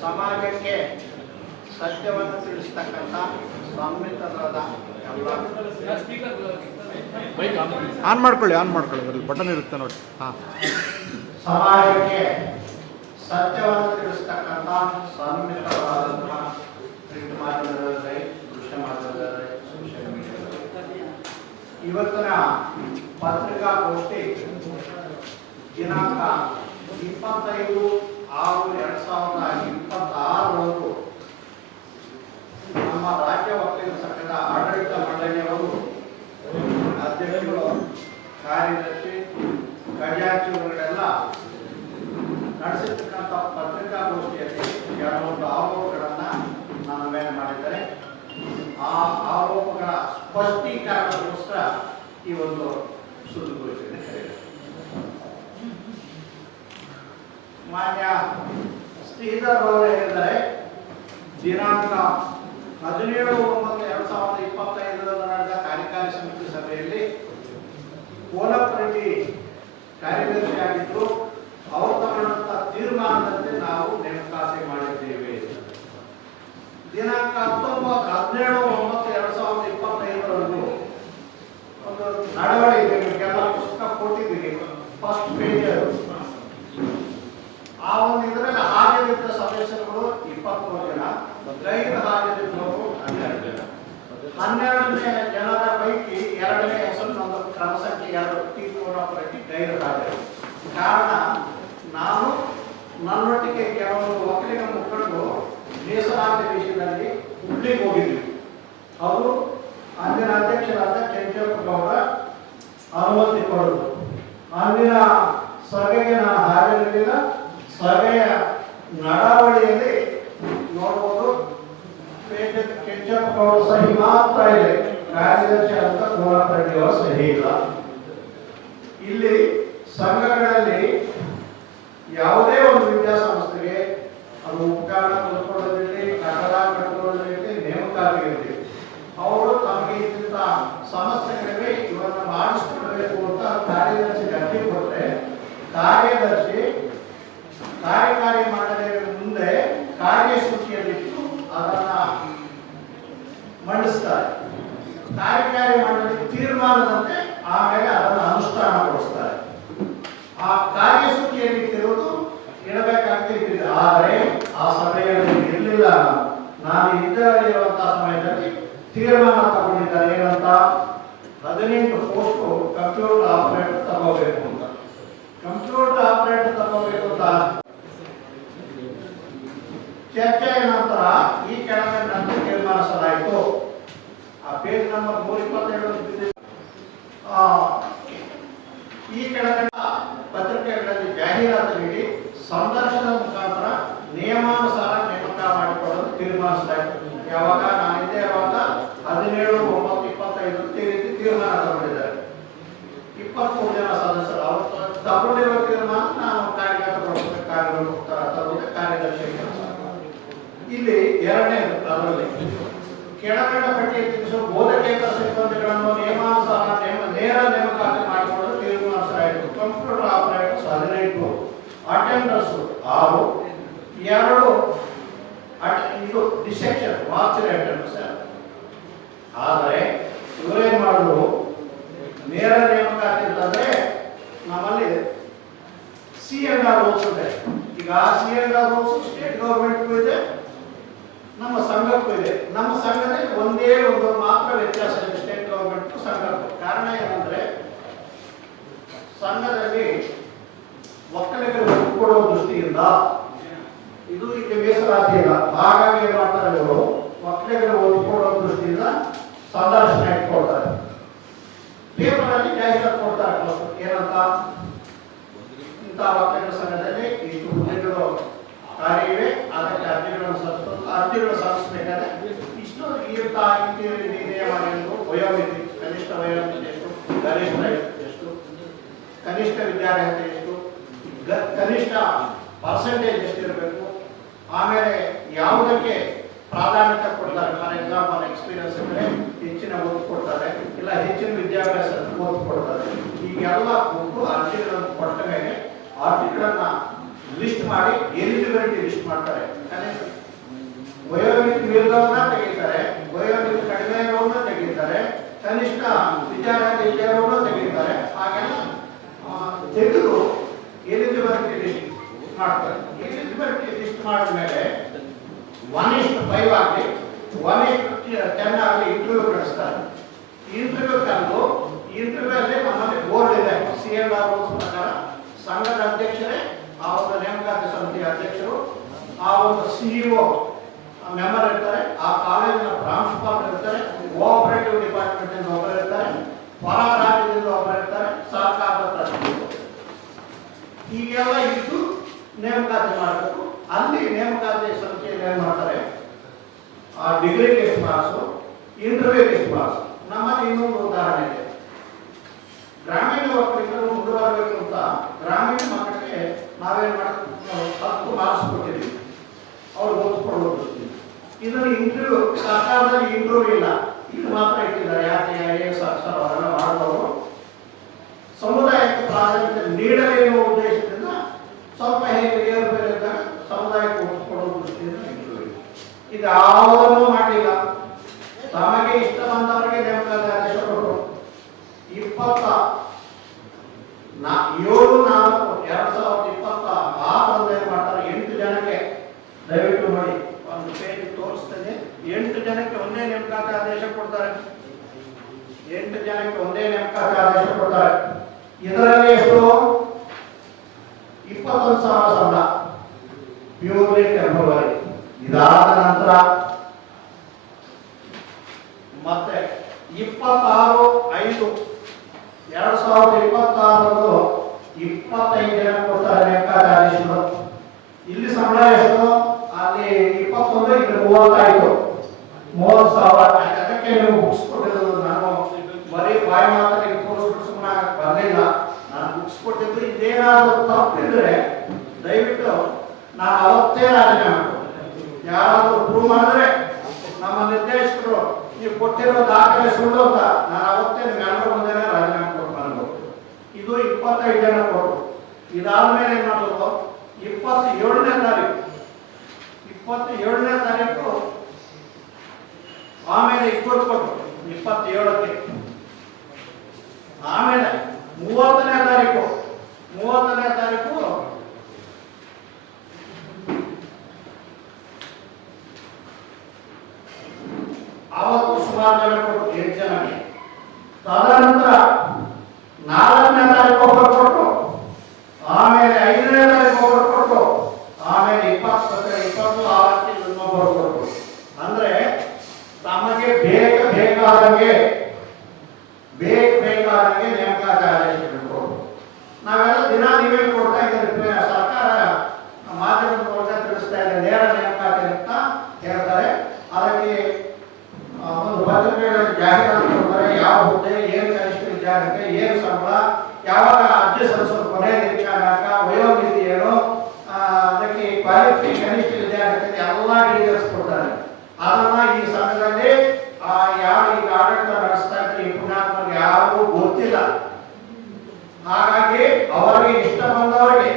ಸಮಾಜಕ್ಕೆ ಸತ್ಯವನ್ನು ತಿಳಿಸ್ತಕ್ಕಂಥ ಸಂವಿಧಾನದ ಎಲ್ಲ ಆನ್ ಮಾಡ್ಕೊಳ್ಳಿ ಅದ್ರಲ್ಲಿ ಬಟನ್ ಇರುತ್ತೆ ನೋಡಿ. ಹಾಂ, ಸಮಾಜಕ್ಕೆ ಸತ್ಯವನ್ನು ತಿಳಿಸ್ತಕ್ಕಂಥ ಸಂವಿಧಾನವಾದಂತಹ ಪ್ರಿಂಟ್ ಮಾಧ್ಯಮದಲ್ಲಿ, ದೃಶ್ಯ ಮಾಧ್ಯಮದಲ್ಲಿ, ಸೋಷಿಯಲ್ ಮೀಡಿಯಾದಲ್ಲಿ ಇವತ್ತಿನ ಪತ್ರಿಕಾಗೋಷ್ಠಿ ದಿನಾಂಕ 25/6/2026 ನಮ್ಮ ರಾಜ್ಯ ವಕೀಲರ ಸಂಘದ ಆಡಳಿತ ಮಂಡಳಿಯವರು ಅಧ್ಯಕ್ಷರು, ಕಾರ್ಯದರ್ಶಿ, ಖಜಾಂಚಿಗಳೆಲ್ಲ ನಡೆಸಿರ್ತಕ್ಕಂಥ ಪತ್ರಿಕಾಗೋಷ್ಠಿಯಲ್ಲಿ ಕೆಲವೊಂದು ಆರೋಪಗಳನ್ನು ನನ್ನ ಮೇಲೆ ಮಾಡಿದ್ದಾರೆ. ಆ ಆರೋಪಗಳ ಸ್ಪಷ್ಟೀಕರಣಕ್ಕೋಸ್ಕರ ಈ ಒಂದು ಸುದ್ದಿಗೋಷ್ಠಿಯನ್ನು ಕರೆಯಿದೆ. ಮಾನ್ಯ ಶ್ರೀಧರ್ ಅವರು ಹೇಳಿದ್ದಾರೆ, ದಿನಾಂಕ 17/9/2025 ನಡೆದ ಕಾರ್ಯಕಾರಿ ಸಮಿತಿ ಸಭೆಯಲ್ಲಿ ಕೋಲಪ್ರೆಡ್ಡಿ ಕಾರ್ಯದರ್ಶಿಯಾಗಿದ್ದರು. ಅವರು ತಗೊಂಡಂತ ತೀರ್ಮಾನದಂತೆ ನಾವು ನೇಮಕಾತಿ ಮಾಡಿದ್ದೇವೆ. ದಿನಾಂಕ 17/9/2025 ಒಂದು ನಡವಳಿಕೆ ನಿಮಗೆಲ್ಲ ಪುಸ್ತಕ ಕೊಟ್ಟಿದ್ದೀವಿ. ಫಸ್ಟ್ ಪೇಜ್ ಆ ಒಂದು ಇದರಲ್ಲಿ ಹಾಜರಿದ್ದ ಸದಸ್ಯರುಗಳು 23 ಜನ, ಗೈರು ಹಾಜರಿದ್ದವರು 12 ಜನ. 12ನೇ ಜನರ ಪೈಕಿ 2ನೇ ಹೆಸರು ನಮ್ಮ ಕ್ರಮ ಸಂಖ್ಯೆ 2 ಟಿ ಕೋಲಪ್ರೆಡ್ಡಿ ಗೈರು ಹಾಜರು. ಕಾರಣ, ನಾನು ನನ್ನೊಟ್ಟಿಗೆ ಕೆಲವೊಂದು ವಕೀಲರ ಮುಖಂಡರು ಮೀಸಲಾತಿ ವಿಷಯದಲ್ಲಿ ಹುಬ್ಳಿಗೆ ಹೋಗಿದ್ವಿ. ಅವರು ಅಂದಿನ ಅಧ್ಯಕ್ಷರಾದ ಕೆಂಚಪ್ಪಗೌಡ ಅನುಮತಿ ಕೊಡೋದು. ಅಂದಿನ ಸಭೆಗೆ ನಾನು ಹಾಜರಿರಲಿಲ್ಲ. ಸಭೆಯ ನಡಾವಳಿಯಲ್ಲಿ ನೋಡಬಹುದು, ಕೆಂಚಪ್ಪಗೌಡ ಸಹಿ ಮಾತ್ರ ಇದೆ, ಕಾರ್ಯದರ್ಶಿ ಅಂತ ಕೋಲಪ್ರೆಡ್ಡಿ ಅವರ ಸಹಿ ಇಲ್ಲ. ಇಲ್ಲಿ ಸಂಘಗಳಲ್ಲಿ ಯಾವುದೇ ಒಂದು ವಿದ್ಯಾಸಂಸ್ಥೆಗೆ ಅದು ಉಪಕರಣ ಕಲ್ತ್ಕೊಳ್ಳೋದಿರಲಿ, ಕಟ್ಟಡ ಕಟ್ಕೊಳ್ಳೋದಿರಲಿ, ನೇಮಕಾತಿ ಇರಲಿ, ಅವರು ತಮಗೆ ಇಂಥ ಸಮಸ್ಯೆಗಳಿವೆ, ಇವನ್ನ ಮಾಡಿಸ್ಕೊಳ್ಬೇಕು ಅಂತ ಕಾರ್ಯದರ್ಶಿ ಅರ್ಜಿ ಕೊಟ್ಟರೆ ಕಾರ್ಯದರ್ಶಿ ಕಾರ್ಯಕಾರಿ ಮಂಡಳಿಯ ಮುಂದೆ ಕಾರ್ಯಸೂಚಿಯಲ್ಲಿಟ್ಟು ಅದನ್ನ ಮಂಡಿಸ್ತಾರೆ. ಕಾರ್ಯಕಾರಿ ಮಂಡಳಿ ತೀರ್ಮಾನದಂತೆ ಆಮೇಲೆ ಅದನ್ನು ಅನುಷ್ಠಾನಗೊಳಿಸ್ತಾರೆ. ಆ ಕಾರ್ಯಸೂಚಿಯಲ್ಲಿ ಇಟ್ಟಿರುವುದು ಇರಬೇಕಾಗ್ತಿದೆ. ಆದರೆ ಆ ಸಭೆಯಲ್ಲಿ ಇರಲಿಲ್ಲ. ನಾನು ಇರುವಂತಹ ಸಮಯದಲ್ಲಿ ತೀರ್ಮಾನ ತಗೊಂಡಿದ್ದಾರೆ. ಏನಂತ, 18 ಪೋಸ್ಟ್ ಕಂಪ್ಯೂಟರ್ ಆಪರೇಟರ್ ತಗೋಬೇಕು ಅಂತ. ಕಂಪ್ಯೂಟರ್ ಆಪರೇಟರ್ ತಗೋಬೇಕು ಅಂತ ಚರ್ಚೆಯ ನಂತರ ಈ ಕೆಳಗೆ ತೀರ್ಮಾನಿಸಲಾಯಿತು. ಆ ಪೇಜ್ ನಂಬರ್ 127 ಈ ಕೆಳಗಂಡ ಪತ್ರಿಕೆಗಳಲ್ಲಿ ಜಾಹೀರಾತು ನೀಡಿ ಸಂದರ್ಶನದ ಮುಖಾಂತರ ನಿಯಮಾನುಸಾರ ನೇಮಕ ಮಾಡಿಕೊಳ್ಳಲು ತೀರ್ಮಾನಿಸಲಾಯಿತು. ಯಾವಾಗ ನಾನಿದ್ದೆ ಯಾವಾಗ 17/9/25 ಈ ರೀತಿ ತೀರ್ಮಾನ ತಗೊಂಡಿದ್ದಾರೆ. 23 ಜನ ಸದಸ್ಯರು ಅವರು ತಗೊಂಡಿರುವ ತೀರ್ಮಾನ ನಾನು ಕಾರ್ಯದರ್ಶಿ ಕೆಲಸ. ಇಲ್ಲಿ ಎರಡನೇದು, ಅದರಲ್ಲಿ ಕೆಳಗಂಡ ಪಟ್ಟಿಯಲ್ಲಿ ತಿಳಿಸುವ ಬೋಧಕೇತರ ಸಿಬ್ಬಂದಿಗಳನ್ನು ನಿಯಮಾನುಸಾರ ನೇರ ನೇಮಕಾತಿ ಮಾಡಿಕೊಳ್ಳಲು ತೀರ್ಮಾನಿಸಲಾಯಿತು. ಕಂಪ್ಯೂಟರ್ ಆಪರೇಟರ್ಸ್ 18, ಅಟೆಂಡರ್ಸ್ 6, 2 ಇದು ಡಿಸೆಕ್ಷನ್ ವಾಚರ್ ಅಟೆಂಡರ್ಸ್. ಆದರೆ ಇವರೇನ್ ಮಾಡಿದ್ರು, ನೇರ ನೇಮಕಾತಿ ಅಂತಂದ್ರೆ ನಮ್ಮಲ್ಲಿ C&R ರೂಲ್ಸ್ ಇದೆ. ಈಗ C&R ರೂಲ್ಸ್ ಸ್ಟೇಟ್ ಗವರ್ಮೆಂಟ್ಗೂ ಇದೆ, ನಮ್ಮ ಸಂಘಕ್ಕೂ ಇದೆ. ನಮ್ಮ ಸಂಘದಲ್ಲಿ ಒಂದೇ ಒಂದು ಮಾತ್ರ ವ್ಯತ್ಯಾಸ ಇದೆ ಸ್ಟೇಟ್ ಗವರ್ಮೆಂಟ್ ಸಂಘಕ್ಕೂ. ಕಾರಣ ಏನಂದ್ರೆ, ಸಂಘದಲ್ಲಿ ಒಕ್ಕಲಿಗರಿಗೆ ಒತ್ತು ಕೊಡುವ ದೃಷ್ಟಿಯಿಂದ ಇದು ಇಲ್ಲಿ ಮೀಸಲಾತಿ ಇಲ್ಲ. ಹಾಗಾಗಿ ಏನ್ ಮಾಡ್ತಾರೆ, ಇವರು ಒಕ್ಕಲಿಗರಿಗೆ ಒತ್ತು ಕೊಡುವ ದೃಷ್ಟಿಯಿಂದ ಸಂದರ್ಶನ ಇಟ್ಕೊಳ್ತಾರೆ. ಪೇಪರ್ ಅಲ್ಲಿ ಜಾಹೀರಾತು ಕೊಡ್ತಾರೆ. ಏನಂತ, ಇಂಥ ಒಕ್ಕಲಿಗರ ಸಂಘದಲ್ಲಿ ಇಷ್ಟು ಹುದ್ದೆಗಳು ಕಾರ್ಯ ಇವೆ, ಅದಕ್ಕೆ ಅರ್ಜಿಗಳು ಸಲ್ಲಿಸಬೇಕಾದ್ರೆ ಇಷ್ಟು ನಿಯಮ ಎಂದು ವಯೋಮಿತಿ, ಕನಿಷ್ಠ ವಯೋಮಿತಿ ಎಷ್ಟು, ಗರಿಷ್ಠ ಎಷ್ಟು, ಕನಿಷ್ಠ ವಿದ್ಯಾರ್ಹತೆ ಎಷ್ಟು, ಕನಿಷ್ಠ ಪರ್ಸೆಂಟೇಜ್ ಎಷ್ಟಿರಬೇಕು, ಆಮೇಲೆ ಯಾವುದಕ್ಕೆ ಪ್ರಾಧಾನ್ಯತೆ ಕೊಡ್ತಾರೆ. ಫಾರ್ ಎಕ್ಸಾಂಪಲ್ ಎಕ್ಸ್ಪೀರಿಯನ್ಸ್ ಇದ್ದರೆ ಹೆಚ್ಚಿನ ಒತ್ತು ಕೊಡ್ತಾರೆ, ಇಲ್ಲ ಹೆಚ್ಚಿನ ವಿದ್ಯಾಭ್ಯಾಸ ಒತ್ತು ಕೊಡ್ತಾರೆ. ಈಗೆಲ್ಲ ಕೊಟ್ಟು ಅರ್ಜಿಗಳನ್ನು ಕೊಟ್ಟ ಮೇಲೆ ಅರ್ಜಿಗಳನ್ನು ಲಿಸ್ಟ್ ಮಾಡಿ ಎಲಿಜಿಬಿಲಿಟಿ ಲಿಸ್ಟ್ ಮಾಡ್ತಾರೆ. ವಯೋಮಿತಿ ಮೀರಿದವ್ರನ್ನ ತೆಗಿತಾರೆ, ವಯೋಮಿತಿ ಕಡಿಮೆ ಇರೋರನ್ನ ತೆಗಿತಾರೆ, ಕನಿಷ್ಠ ವಿದ್ಯಾರ್ಥಿ ಇರೋರನ್ನ ತೆಗಿತಾರೆ. ಹಾಗೆಲ್ಲ ತೆಗೆದು ಎಲಿಜಿಬಿಲಿಟಿ ಲಿಸ್ಟ್ ಮಾಡ್ತಾರೆ. ಎಲಿಜಿಬಿಲಿಟಿ ಲಿಸ್ಟ್ ಮಾಡಿದ್ಮೇಲೆ 1:5 ಆಗಲಿ 1:10 ಆಗಲಿ ಇಂಟರ್ವ್ಯೂ ಕಳಿಸ್ತಾರೆ. ಇಂಟರ್ವ್ಯೂ ಕರೆದು ಇಂಟರ್ವ್ಯೂ ಅಲ್ಲಿ ನಮ್ಮಲ್ಲಿ ಬೋರ್ಡ್ ಇದೆ. CLR ರೂಲ್ಸ್ ಪ್ರಕಾರ ಸಂಘದ ಅಧ್ಯಕ್ಷರೇ ಆ ಒಂದು ನೇಮಕಾತಿ ಸಮಿತಿಯ ಅಧ್ಯಕ್ಷರು, ಆ ಒಂದು CEO ಮೆಂಬರ್ ಇರ್ತಾರೆ, ಆ ಕಾಲೇಜಿನ ಪ್ರಾಂಶುಪಾಲರು ಇರ್ತಾರೆ, ಕೋಆಪರೇಟಿವ್ ಡಿಪಾರ್ಟ್ಮೆಂಟ್ ಇಂದ ಒಬ್ಬರು ಇರ್ತಾರೆ, ಹೊರ ರಾಜ್ಯದಿಂದ ಒಬ್ಬರು ಇರ್ತಾರೆ, ಸರ್ಕಾರದ ಪ್ರತಿನಿಧಿಗಳು. ಹೀಗೆಲ್ಲ ಇದ್ದು ನೇಮಕಾತಿ ಮಾಡಬೇಕು. ಅಲ್ಲಿ ನೇಮಕಾತಿ ಸಮಿತಿಯಲ್ಲಿ ಏನು ಮಾಡ್ತಾರೆ, ಆ ಡಿಗ್ರಿಗೆ ಎಷ್ಟು ಮಾರ್ಕ್ಸು, ಇಂಟರ್ವ್ಯೂಗೆ ಎಷ್ಟು ಮಾರ್ಕ್ಸ್. ನಮ್ಮಲ್ಲಿ ಇನ್ನೊಂದು ಉದಾಹರಣೆ ಇದೆ. ಗ್ರಾಮೀಣ ಒಕ್ಕಲಿಗರು ಮುಂದುವರಬೇಕು ಅಂತ ಗ್ರಾಮೀಣ ಮಕ್ಕಳಿಗೆ ನಾವೇನು ಮಾಡ್ತೀವಿ, 10 ಮಾರ್ಕ್ಸ್ ಕೊಟ್ಟಿದ್ದೀವಿ, ಅವ್ರು ಓದಿಸ್ಕೊಂಡು ಇದನ್ನು ಇಂಟರ್ವ್ಯೂ ಸರ್ಕಾರದಲ್ಲಿ ಇಂಟರ್ವ್ಯೂ ಇಲ್ಲ, ಇದು ಮಾತ್ರ ಇಟ್ಟಿದ್ದಾರೆ. ಯಾಕೆ IAS ಅಫ್ಸರ್ ಅವರೆಲ್ಲ ಮಾಡುವವರು ಸಮುದಾಯಕ್ಕೆ ಪ್ರಾಧಾನ್ಯತೆ ನೀಡಲಿ ಎನ್ನುವ ಉದ್ದೇಶದಿಂದ ಸ್ವಲ್ಪ ಹೇಗೆ ಏರುಪೇರು ಇದ್ದಾಗ ಸಮುದಾಯಕ್ಕೆ ಓದಿಸ್ಕೊಡೋ ದೃಷ್ಟಿಯಿಂದ ಇಂಟರ್ವ್ಯೂ. ಇದು ಯಾವುದನ್ನು ಮಾಡಲಿಲ್ಲ. ತಮಗೆ ಇಷ್ಟ ಬಂದವರಿಗೆ ನೇಮಕಾತಿ ಆದೇಶ ಕೊಟ್ಟರು. 7/4/2026 ಏನು ಮಾಡ್ತಾರೆ, 8 ಜನಕ್ಕೆ, ದಯವಿಟ್ಟು ನೋಡಿ ಒಂದು ಪೇಜ್ ತೋರಿಸ್ತೇನೆ, 8 ಜನಕ್ಕೆ ಒಂದೇ ನೇಮಕಾತಿ ಆದೇಶ ಕೊಡ್ತಾರೆ. 8 ಜನಕ್ಕೆ ಒಂದೇ ನೇಮಕಾತಿ ಆದೇಶ ಕೊಡ್ತಾರೆ. ಇದರಲ್ಲಿ ಎಷ್ಟು, 21,000 ಸಂಬಳ ಪ್ಯೂರ್ಲಿ ಟೆಂಪರರಿ. ಇದಾದ ನಂತರ ಮತ್ತೆ 26/5/2026 25 ಜನ ಕೊಡ್ತಾರೆ ನೇಮಕಾತಿ ಆದೇಶಗಳು. ಇಲ್ಲಿ ಸಂಬಳ ಎಷ್ಟು, ಅಲ್ಲಿ 21, ಇಲ್ಲಿ 30 ಆಯ್ತು, 30,000. ಅದಕ್ಕೆ ನೀವು ಬುಕ್ಸ್ ಕೊಟ್ಟಿರೋದು ನಾನು ಬರೀ ಬಾಯಿ ಮಾತಲ್ಲಿ ತೋರಿಸ್ಬಿಟ್ಟು ಸುಮ್ಮನೆ ಬರಲಿಲ್ಲ. ನಾನು ಬುಕ್ಸ್ ಕೊಟ್ಟಿದ್ದು ಇದೇನಾದರೂ ತಪ್ಪಿದ್ರೆ ದಯವಿಟ್ಟು ನಾನು ಅವತ್ತೇ ರಾಜೀನಾಮೆ ಮಾಡ್ತೀನಿ. ಯಾರಾದರೂ ಪ್ರೂವ್ ಮಾಡಿದ್ರೆ ನಮ್ಮ ನಿರ್ದೇಶಕರು ನೀವು ಕೊಟ್ಟಿರೋ ದಾಖಲೆ ಸುಳ್ಳು ಅಂತ ನಾನು ಅವತ್ತೇ ನಿಮ್ಮೆಲ್ಲರ ಮುಂದೆನೇ ರಾಜೀನಾಮೆ ಕೊಡ್ಬಾರ್ದು. ಇದು 25 ಜನ ಕೊಟ್ಟರು. ಇದಾದ್ಮೇಲೆ ಏನು ಮಾಡೋದು, 27ನೇ ತಾರೀಕು ಆಮೇಲೆ 20 ಕೊಟ್ಟರು, 27ಕ್ಕೆ. ಆಮೇಲೆ 30ನೇ ತಾರೀಕು ಅವತ್ತು ಸುಮಾರು ಜನ ಕೊಟ್ಟರು, 8 ಜನಕ್ಕೆ. ತದನಂತರ 4ನೇ ತಾರೀಕು ಒಬ್ಬರು ಕೊಟ್ಟರು, ಆಮೇಲೆ 5ನೇ ತಾರೀಕು ಒಬ್ಬರು ಕೊಟ್ಟರು, ಆಮೇಲೆ 26ಕ್ಕೆ ಇನ್ನೊಬ್ಬರು ಕೊಟ್ಟರು. ಅಂದ್ರೆ ತಮಗೆ ಬೇಕಾದಂಗೆ ನೇಮಕಾತಿ ಆದೇಶ ಬೇಕು. ನಾವೆಲ್ಲ ದಿನ ನೀವೇ ಕೊಡ್ತಾ ಇದ್ದೀವಿ. ಸರ್ಕಾರ ಮಾಧ್ಯಮದ ಮೂಲಕ ತಿಳಿಸ್ತಾ ಇದೆ ನೇರ ನೇಮಕಾತಿ ಅಂತ ಹೇಳ್ತಾರೆ. ಅದಕ್ಕೆ ಒಂದು ಪತ್ರಿಕೆಗಳಲ್ಲಿ ಜಾಹೀರಾತು ಕೊಡ್ತಾರೆ, ಯಾವ ಹುದ್ದೆ, ಏನು ಕನಿಷ್ಠ ವಿದ್ಯಾರ್ಥಿ, ಏನು ಸಂಬಳ, ಯಾವಾಗ ಅರ್ಜಿ ಸಲ್ಲಿಸೋದು ಕೊನೆ ದಿನಾಂಕ, ವಯೋಮಿತಿ ಏನು, ಅದಕ್ಕೆ ಕ್ವಾಲಿಫೈ ಕನಿಷ್ಠ ವಿದ್ಯಾರ್ಥಿ ಎಲ್ಲ ಡೀಟೇಲ್ಸ್ ಕೊಡ್ತಾರೆ. ಅದನ್ನ ಈ ಸಂಘದಲ್ಲಿ ಯಾರು ಈಗ ಆಡಳಿತ ನಡೆಸ್ತಾ ಇದ್ದಾರೆ ಈ ಪುಣ್ಯಾತ್ಮರಿಗೆ ಯಾರಿಗೂ ಗೊತ್ತಿಲ್ಲ. ಹಾಗಾಗಿ ಅವರಿಗೆ ಇಷ್ಟ ಬಂದವರಿಗೆ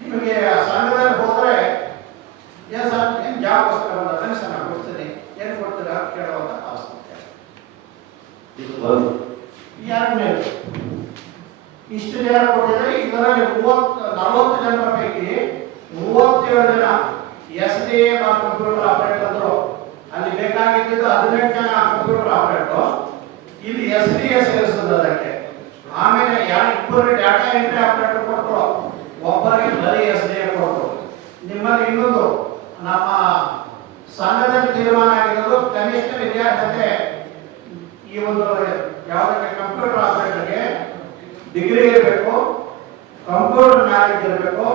ನಿಮಗೆ ಸಂಘದಲ್ಲಿ ಹೋದ್ರೆ ಏನು ಸರ್ ಏನು ಜಾಬ್ಗೋಸ್ಕರ ಬಂದ ಕನಿಷ್ಠ ನಾನು ಕೊಡ್ತೀನಿ, ಏನು ಕೊಡ್ತೀರಾ ಕೇಳುವಂತ ಅವಶ್ಯಕತೆ. ಇದು ಒಂದು. ಎರಡನೇದು ಇಷ್ಟು ಜನ ಕೊಟ್ಟಿದ್ದಾರೆ. ಇದರಲ್ಲಿ 40 ಜನರ ಪೈಕಿ 37 ಜನ SDA ಕಂಪ್ಯೂಟರ್ ಆಪರೇಟರ್ ಅಂದರು. ಅಲ್ಲಿ ಬೇಕಾಗಿದ್ದು 18 ಜನ ಕಂಪ್ಯೂಟರ್ ಆಪರೇಟರ್. ಇಲ್ಲಿ SDA ಸೇರಿಸೋದು ಅದಕ್ಕೆ. ಆಮೇಲೆ 2 ಡಾಟಾ ಎಂಟ್ರಿ ಆಪರೇಟರ್ ಕೊಟ್ಟರು, ಒಬ್ಬರಿಗೆ ಬರೀ SDA ಕೊಟ್ಟರು. ನಿಮ್ಮಲ್ಲಿ ಇನ್ನೊಂದು ನಮ್ಮ ಸಂಘದಲ್ಲಿ ತೀರ್ಮಾನ ಆಗಿರೋದು ಕನಿಷ್ಠ ವಿದ್ಯಾರ್ಹತೆ ಈ ಒಂದು ಯಾವುದಕ್ಕೆ ಕಂಪ್ಯೂಟರ್ ಆಪರೇಟರ್ಗೆ ಡಿಗ್ರಿ ಇರಬೇಕು, ಕಂಪ್ಯೂಟರ್ ನಾಲೆಜ್ ಇರಬೇಕು,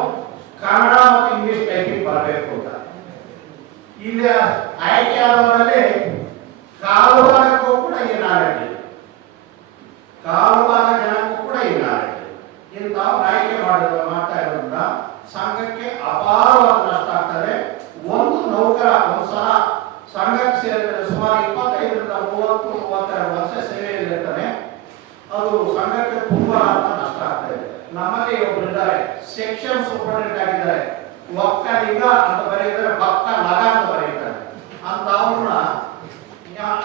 ಕನ್ನಡ ಮತ್ತು ಇಂಗ್ಲಿಷ್ ಟೈಪಿಂಗ್ ಬರಬೇಕು ಅಂತ. ಇಲ್ಲಿ ಆಯ್ಕೆಯಾದವರಲ್ಲಿ ಕಾಲು ಭಾಗಕ್ಕೂ ಕೂಡ ಈ ನಾಲೆಜ್ ಇದೆ, ಕಾಲು ಭಾಗ ಜನಕ್ಕೂ ಕೂಡ ಈ ನಾಲೆಜ್ ಇದೆ. ಇಂಥವ್ರು ಆಯ್ಕೆ ಮಾಡ್ತಾ ಇರೋದ್ರಿಂದ ಸಂಘಕ್ಕೆ ಅಪಾರವಾದ ನಷ್ಟ ಆಗ್ತದೆ. ಒಂದು ನೌಕರ ಒಂದ್ಸಲ ಸಂಘಕ್ಕೆ ಸೇರಿದರೆ ಸುಮಾರು 25ರಿಂದ 30-32 ವರ್ಷ ಸೇವೆಯಲ್ಲಿರ್ತಾನೆ. ಅದು ಸಂಘಕ್ಕೆ ತುಂಬಾ ನಷ್ಟ ಆಗ್ತಾ ಇದೆ. ನಮ್ಮಲ್ಲಿ ಒಬ್ಬರಿದ್ದಾರೆ, ಸೆಕ್ಷನ್ ಸೂಪರಿಂಟೆಂಡೆಂಟ್ ಅಂತ ಬರೀತಾರೆ, ಭಕ್ತ ನಗ ಅಂತ ಬರೀತಾರೆ ಅಂತ ಅವ್ರನ್ನ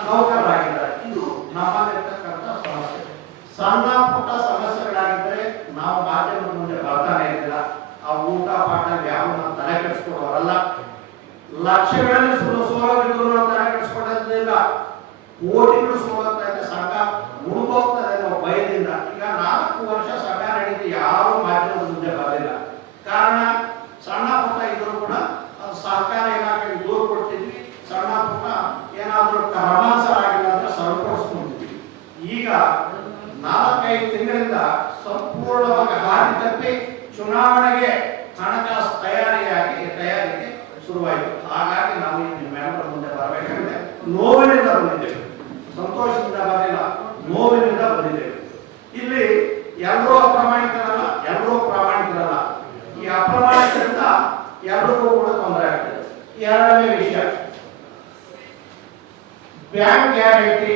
ನೌಕರರಾಗಿದ್ದಾರೆ. ಇದು ನಮ್ಮಲ್ಲಿರ್ತಕ್ಕಂಥ ಸಮಸ್ಯೆ. ಸಣ್ಣ ಪುಟ್ಟ ಸಮಸ್ಯೆಗಳಾಗಿದ್ದರೆ ನಾವು ಮಾಧ್ಯಮದ ಮುಂದೆ ಬರ್ತಾನೆ ಇರಲಿಲ್ಲ. ಆ ಊಟ ಪಾಠ ಯಾವ ನಾವು ತಲೆ ಕೆಡಿಸ್ಕೊಡೋರಲ್ಲ. ಲಕ್ಷಗಳಲ್ಲಿ ಸೋಲೋಗಿದ್ರು ನಾವು ತಲೆ ಕೆಡಿಸ್ಕೊಳ್ಳೋದಿಲ್ಲ. ಕೋಟಿಗಳು ಸೋಲೋಗ್ತಾ ಇದೆ, ಸಂಘ ಮುಳುಗೋಗ್ತಾ ಇದೆ ನಾವು ಭಯದಿಂದ. ಈಗ 4 ವರ್ಷ ಸಂಘ ನಡೀತು, ಯಾರು ಮಾಧ್ಯಮದ ಮುಂದೆ ಬರಲಿಲ್ಲ. ಕಾರಣ ಸಣ್ಣ ಪುಟ್ಟ ಇದ್ರು ಕೂಡ ಸರ್ಕಾರ ಇಲಾಖೆಗೆ ದೂರು ಕೊಡ್ತಿದ್ವಿ. ಸಣ್ಣ ಪುಟ್ಟ ಏನಾದರೂ ರಮಾನ್ಸರ್ ಆಗಿಲ್ಲ ಅಂದ್ರೆ ಸರಿಪಡಿಸ್ಕೊಂಡಿದ್ವಿ. ಈಗ 4-5 ತಿಂಗಳಿಂದ ಸಂಪೂರ್ಣವಾಗಿ ಹಾದಿ ತಪ್ಪಿ ಚುನಾವಣೆಗೆ ಹಣಕಾಸು ತಯಾರಿಗೆ ಶುರುವಾಯಿತು. ಹಾಗಾಗಿ ನಾವು ನಿಮ್ಮೆಲ್ಲರ ಮುಂದೆ ಬರಬೇಕಾಗಿದೆ. ನೋವಿನಿಂದ ಬಂದಿದ್ದೇವೆ, ಸಂತೋಷದಿಂದ ಬರಲಿಲ್ಲ, ನೋವಿನಿಂದ ಬಂದಿದ್ದೇವೆ. ಇಲ್ಲಿ ಎಲ್ಲರೂ ಅಪ್ರಾಮಾಣಿಕರಲ್ಲ, ಎಲ್ಲರೂ ಪ್ರಾಮಾಣಿಕರಲ್ಲ. ಈ ಅಪ್ರಾಮಾಣಿಕರಿಂದ ಎಲ್ಲರಿಗೂ ಕೂಡ ತೊಂದರೆ ಆಗ್ತದೆ. ಎರಡನೇ ವಿಷಯ, ಬ್ಯಾಂಕ್ ಗ್ಯಾರಂಟಿ